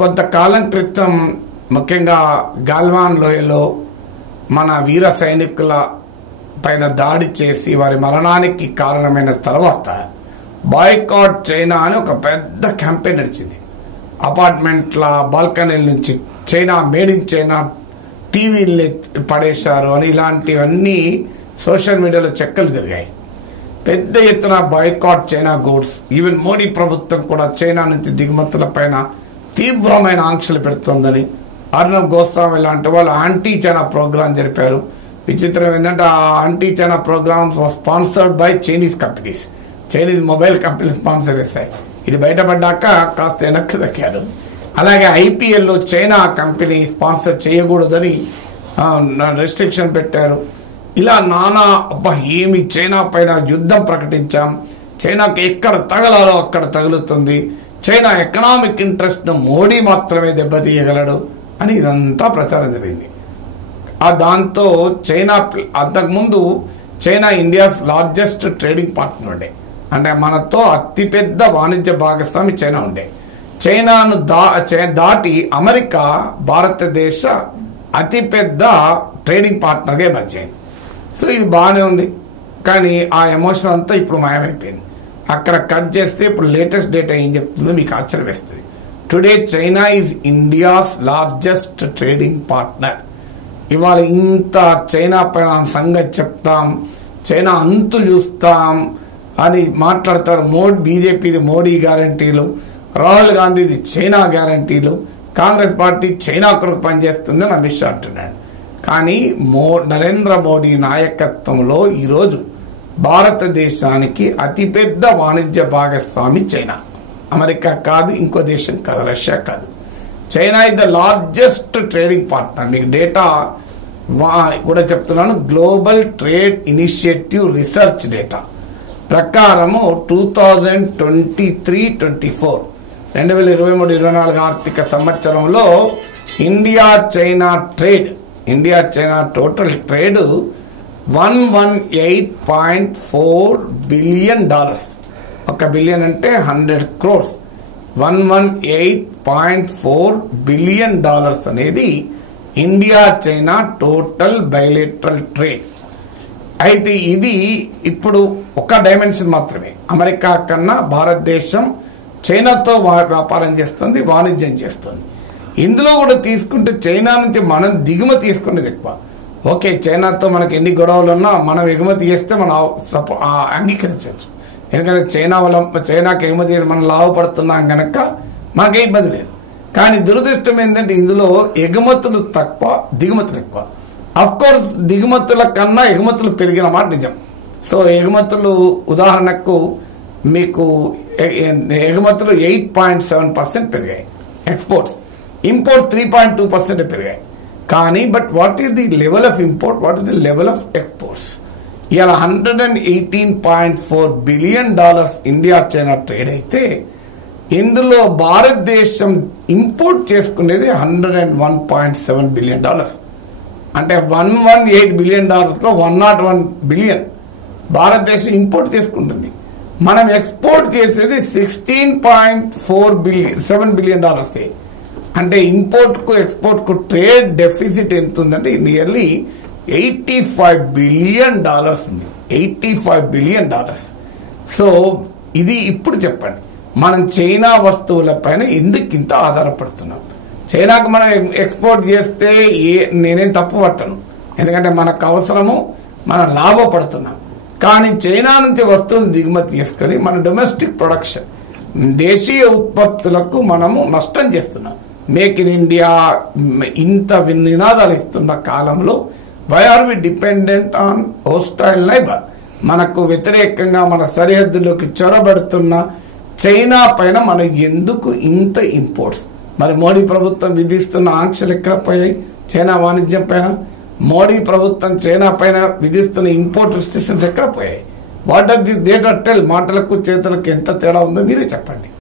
కొంతకాలం క్రితం ముఖ్యంగా గాల్వాన్ లోయలో మన వీర సైనికుల పైన దాడి చేసి వారి మరణానికి కారణమైన తర్వాత బాయ్కాట్ చైనా అని ఒక పెద్ద క్యాంపెయిన్ నడిచింది. అపార్ట్మెంట్ల బాల్కనీల నుంచి చైనా మేడ్ ఇన్ చైనా టీవీలు పడేశారు అని ఇలాంటివన్నీ సోషల్ మీడియాలో చెక్కలు తిరిగాయి. పెద్ద ఎత్తున boycott China goods. Even Modi ప్రభుత్వం కూడా చైనా నుంచి దిగుమతుల పైన తీవ్రమైన ఆంక్షలు పెడుతోందని అర్నబ్ గోస్వామి లాంటి వాళ్ళు యాంటీ చైనా ప్రోగ్రాం జరిపారు. విచిత్రం ఏంటంటే ఆ anti China programs sponsored by Chinese companies. Chinese mobile కంపెనీలు స్పాన్సర్ చేశాయి. ఇది బయటపడ్డాక కాస్త వెనక్కి దక్కారు. అలాగే ఐపీఎల్లో చైనా కంపెనీ స్పాన్సర్ చేయకూడదని రెస్ట్రిక్షన్ పెట్టారు. ఇలా నానా ఏమి చైనా పైన యుద్ధం ప్రకటించాం, చైనాకి ఎక్కడ తగలాలో అక్కడ తగులుతుంది, చైనా ఎకనామిక్ ఇంట్రెస్ట్ ను మోడీ మాత్రమే దెబ్బతీయగలడు అని ఇదంతా ప్రచారం జరిగింది. దాంతో చైనా అంతకుముందు China India's largest trading partner ఉండే, అంటే మనతో అతిపెద్ద వాణిజ్య భాగస్వామి చైనా ఉండే. చైనాను దాటి అమెరికా భారతదేశ అతిపెద్ద ట్రేడింగ్ పార్ట్నర్గా ఎమర్జైంది. సో ఇది బాగానే ఉంది, కానీ ఆ ఎమోషన్ అంతా ఇప్పుడు మాయమైపోయింది. అక్కడ కట్ చేస్తే ఇప్పుడు లేటెస్ట్ డేటా ఏం చెప్తుందో మీకు ఆశ్చర్యం వేస్తుంది. Today China is India's largest trading partner. ఇవాళ ఇంత చైనా పైన సంగతి చెప్తాం, చైనా అంతు చూస్తాం అని మాట్లాడతారు. బీజేపీది మోడీ గ్యారంటీలు, రాహుల్ గాంధీది చైనా గ్యారంటీలు, కాంగ్రెస్ పార్టీ చైనా కొరకు పనిచేస్తుందని అమిత్ షా అంటున్నాడు. కానీ నరేంద్ర మోడీ నాయకత్వంలో ఈరోజు భారతదేశానికి అతిపెద్ద వాణిజ్య భాగస్వామి చైనా. అమెరికా కాదు, ఇంకో దేశం కాదు, రష్యా కాదు. China is the largest trading partner. మీకు డేటా కూడా చెప్తున్నాను. Global trade initiative research data ప్రకారము 2023-24 2023-24 ఆర్థిక సంవత్సరంలో India China total trade $118.4 billion. ఒక బిలియన్ అంటే 100 crores. $118.4 బిలియన్ అనేది India China total bilateral trade. అయితే ఇది ఇప్పుడు ఒక డైమెన్షన్ మాత్రమే. అమెరికా కన్నా భారతదేశం చైనాతో వ్యాపారం చేస్తుంది, వాణిజ్యం చేస్తుంది. ఇందులో కూడా తీసుకుంటే చైనా నుంచి మనం దిగుమతి తీసుకునేది ఎక్కువ. ఓకే, చైనాతో మనకి ఎన్ని గొడవలు ఉన్నా మనం ఎగుమతి చేస్తే మనం అంగీకరించవచ్చు. ఎందుకంటే చైనాకి ఎగుమతి చేసి మనం లాభపడుతున్నాం కనుక మనకే ఇబ్బంది లేదు. కానీ దురదృష్టం ఏంటంటే ఇందులో ఎగుమతులు తక్కువ, దిగుమతులు ఎక్కువ. అఫ్ కోర్స్ దిగుమతుల కన్నా ఎగుమతులు పెరిగిన మాట నిజం. సో ఎగుమతులు ఉదాహరణకు మీకు ఎగుమతులు 8.7% పెరిగాయి, ఎక్స్పోర్ట్స్. ఇంపోర్ట్ 3.2% పెరిగాయి. కానీ but what is the level of import, what is the level of exports? ఇవాళ $118.4 బిలియన్ ఇండియా చైనా ట్రేడ్ అయితే ఇందులో భారతదేశం ఇంపోర్ట్ చేసుకునేది $101.7 బిలియన్. అంటే $118 బిలియన్ లో $101 బిలియన్ భారతదేశం ఇంపోర్ట్ చేసుకుంటుంది. మనం ఎక్స్పోర్ట్ చేసేది $16.7 బిలియన్. అంటే ఇంపోర్ట్ కు ఎక్స్పోర్ట్ కు ట్రేడ్ డెఫిసిట్ ఎంత ఉందంటే నియర్లీ $85 బిలియన్ ఉంది. $85 బిలియన్. సో ఇది ఇప్పుడు చెప్పండి, మనం చైనా వస్తువుల పైన ఎందుకు ఇంత ఆధారపడుతున్నాం? చైనాకు మనం ఎక్స్పోర్ట్ చేస్తే నేనేం తప్పు పట్టను, ఎందుకంటే మనకు అవసరము, మనం లాభపడుతున్నాం. కానీ చైనా నుంచి వస్తువులు దిగుమతి చేసుకొని మన డొమెస్టిక్ ప్రొడక్షన్, దేశీయ ఉత్పత్తులకు మనము నష్టం చేస్తున్నాం. మేక్ ఇన్ ఇండియా ఇంత నినాదాలు ఇస్తున్న కాలంలో why are we dependent on hostile neighbour? మనకు వ్యతిరేకంగా మన సరిహద్దులోకి చొరబడుతున్న చైనా పైన మనం ఎందుకు ఇంత ఇంపోర్ట్స్? మరి మోడీ ప్రభుత్వం విధిస్తున్న ఆంక్షలు ఎక్కడ పోయాయి చైనా వాణిజ్యం పైన? మోడీ ప్రభుత్వం చైనా పైన విధిస్తున్న ఇంపోర్ట్ రిస్ట్రిక్షన్స్ ఎక్కడ పోయాయి? What are the data tell? మాటలకు చేతులకు ఎంత తేడా ఉందో మీరే చెప్పండి.